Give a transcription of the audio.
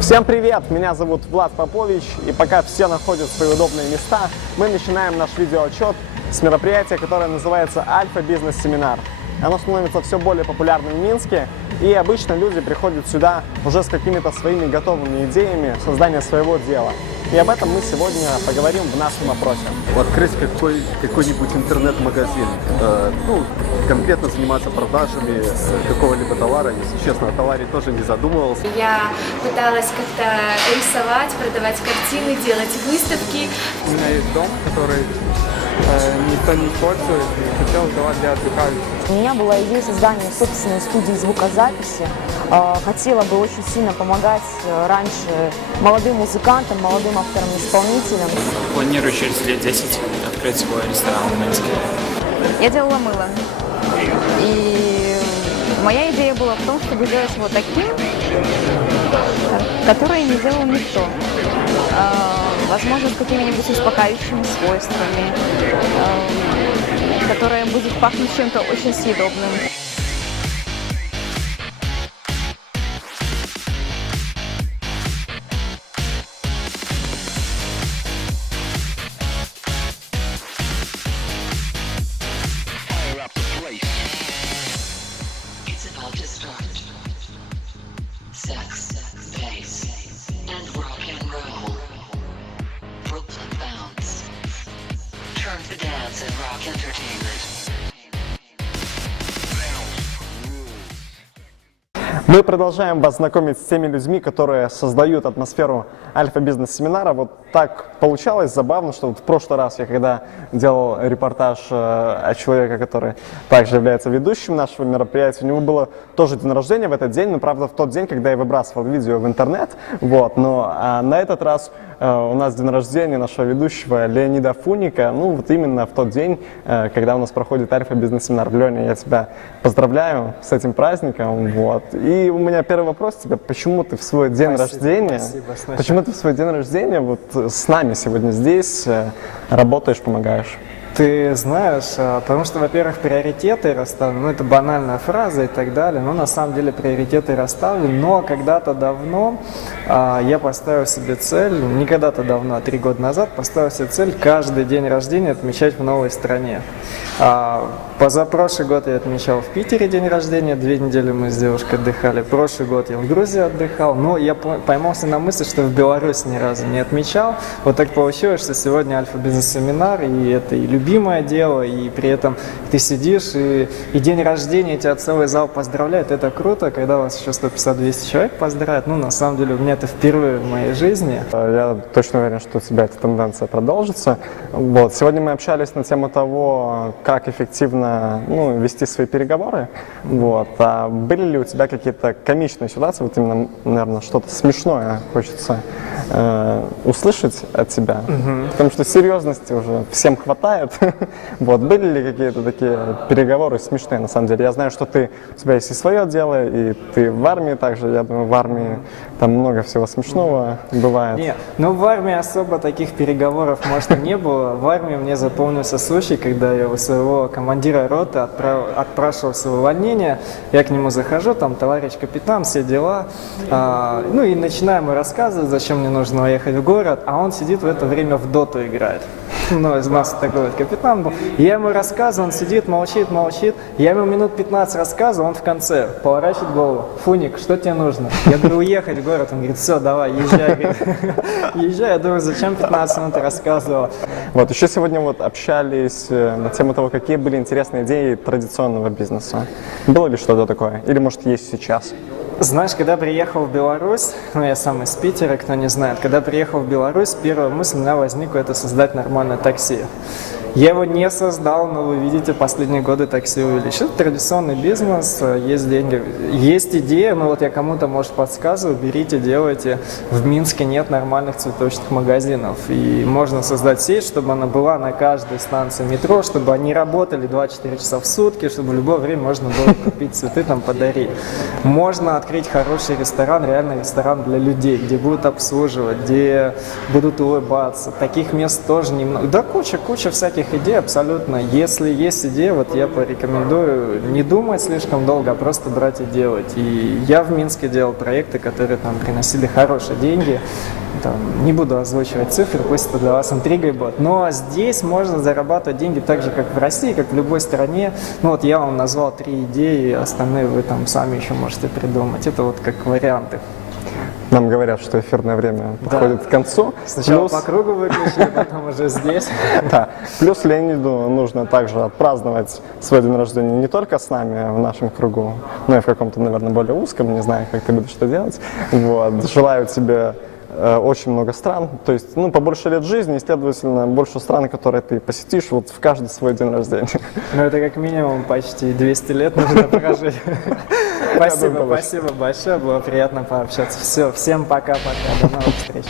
Всем привет! Меня зовут Влад Попович, и пока все находят свои удобные места, мы начинаем наш видеоотчет с мероприятия, которое называется Альфа Бизнес Семинар. Оно становится все более популярным в Минске, и обычно люди приходят сюда уже с какими-то своими готовыми идеями создания своего дела. И об этом мы сегодня поговорим в нашем опросе. Открыть какой-нибудь интернет-магазин, конкретно заниматься продажами какого-либо товара. Если честно, о товаре тоже не задумывался. Я пыталась как-то рисовать, продавать картины, делать выставки. У меня есть дом, который никто не использует, и хотел сдавать для отдыхающих. У меня была идея создания собственной студии звукозаписи. Хотела бы очень сильно помогать раньше молодым музыкантам, молодым авторам-исполнителям. Планирую через лет 10 открыть свой ресторан в Минске. Я делала мыло. И моя идея была в том, чтобы сделать его таким, которое не делал никто. Возможно, с какими-нибудь успокаивающими свойствами, которое будет пахнуть чем-то очень съедобным. Мы продолжаем вас знакомить с теми людьми, которые создают атмосферу альфа-бизнес-семинара. Вот так получалось забавно, что вот в прошлый раз я когда делал репортаж о человеке, который также является ведущим нашего мероприятия, у него было тоже день рождения в этот день, но правда в тот день, когда я выбрасывал видео в интернет. Вот, но на этот раз у нас день рождения нашего ведущего Леонида Фуника, ну вот именно в тот день, когда у нас проходит альфа-бизнес-семинар. Леня, я тебя поздравляю с этим праздником. Вот. И у меня первый вопрос тебе: почему ты в свой день рождения, почему ты в свой день рождения вот с нами сегодня здесь работаешь, помогаешь? Ты знаешь, потому что, во-первых, приоритеты расставлены, это банальная фраза и так далее, но на самом деле приоритеты расставлены, но когда-то давно я поставил себе цель, не когда-то давно, а 3 года назад поставил себе цель каждый день рождения отмечать в новой стране. Позапрошлый год я отмечал в Питере день рождения, 2 недели мы с девушкой отдыхали, прошлый год я в Грузии отдыхал, но я поймался на мысли, что в Беларуси ни разу не отмечал. Вот так получилось, что сегодня альфа-бизнес-семинар, и это и любимое дело, и при этом ты сидишь, и день рождения, тебя целый зал поздравляет, это круто, когда вас еще 150-200 человек поздравляют, ну на самом деле у меня это впервые в моей жизни. Я точно уверен, что у тебя эта тенденция продолжится. Вот. Сегодня мы общались на тему того, как эффективно вести свои переговоры. Вот. А были ли у тебя какие-то комичные ситуации, вот именно, наверное, что-то смешное хочется услышать от тебя? Потому что серьезности уже всем хватает. Вот. Были ли какие-то такие переговоры смешные, на самом деле? Я знаю, что у тебя есть и свое дело, и ты в армии также. Я думаю, в армии там много всего смешного бывает. Нет, ну в армии особо таких переговоров, может, и не было. В армии мне запомнился случай, когда я у своего командира роты отпрашивал свое увольнение. Я к нему захожу, там товарищ капитан, все дела. И начинаем мы рассказывать, зачем мне нужно уехать в город, а он сидит в это время в доту играет. Ну, из нас такой вот капитан был. Я ему рассказываю, он сидит, молчит. Я ему минут 15 рассказываю, он в конце поворачивает голову: Фуник, что тебе нужно? Я говорю, уехать в город. Он говорит, все, давай, езжай. Езжай. Я думаю, зачем 15 минут рассказывал. Вот, еще сегодня вот общались на тему того, какие были интересные идеи традиционного бизнеса. Было ли что-то такое? Или, может, есть сейчас? Знаешь, когда приехал в Беларусь, я сам из Питера, кто не знает, когда приехал в Беларусь, первая мысль у меня возникла — это создать нормальное такси. Я его не создал, но вы видите, последние годы такси увеличили. Это традиционный бизнес, есть деньги, есть идея, но вот я кому-то, может, подсказываю, берите, делайте. В Минске нет нормальных цветочных магазинов, и можно создать сеть, чтобы она была на каждой станции метро, чтобы они работали 24 часа в сутки, чтобы в любое время можно было купить цветы, там, подарить. Можно открыть открыть хороший ресторан, реальный ресторан для людей, где будут обслуживать, где будут улыбаться. Таких мест тоже немного. Да, куча всяких идей абсолютно. Если есть идея, вот я порекомендую не думать слишком долго, а просто брать и делать. И я в Минске делал проекты, которые там приносили хорошие деньги. Там, не буду озвучивать цифры, пусть это для вас интригой будет. Но здесь можно зарабатывать деньги так же, как в России, как в любой стране. Ну вот я вам назвал 3 идеи, остальные вы там сами еще можете придумать. Это вот как варианты. Нам говорят, что эфирное время подходит к концу. Сначала Плюс- по кругу выключили, потом уже здесь. Да. Плюс Леониду нужно также отпраздновать свой день рождения не только с нами в нашем кругу, но и в каком-то, наверное, более узком, не знаю, как ты будешь это делать. Вот. Желаю тебе очень много стран, то есть, ну, побольше лет жизни, и, следовательно, больше стран, которые ты посетишь вот в каждый свой день рождения. Ну это как минимум почти 200 лет нужно прожить. Спасибо большое, было приятно пообщаться. Все, всем пока-пока, до новых встреч.